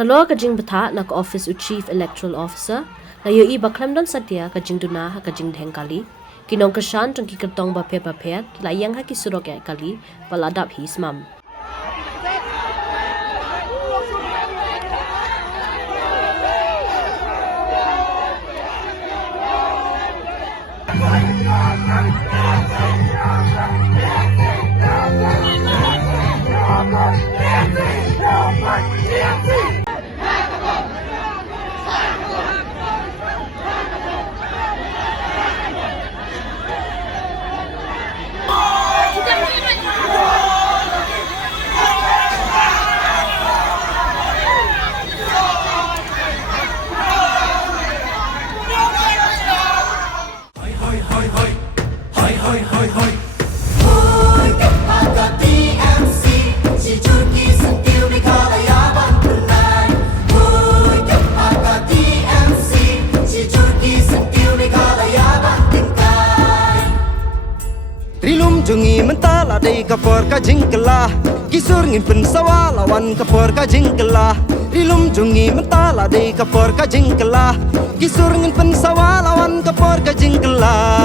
Nalo kajing betha nak office u chief electoral officer na yo I baklam don satya kajing duna ha kajing dheng kali kinong kashan tong ki kertong ba phe la yang ha ki surok ya kali paladap hi smam Jungi mentala dei kapor ka jingkela kisur ngin pen sawa lawan kapor ka jingkela rilum jungi mentala dei kapor ka jingkela kisur ngin pen sawa lawan kapor ka jingkela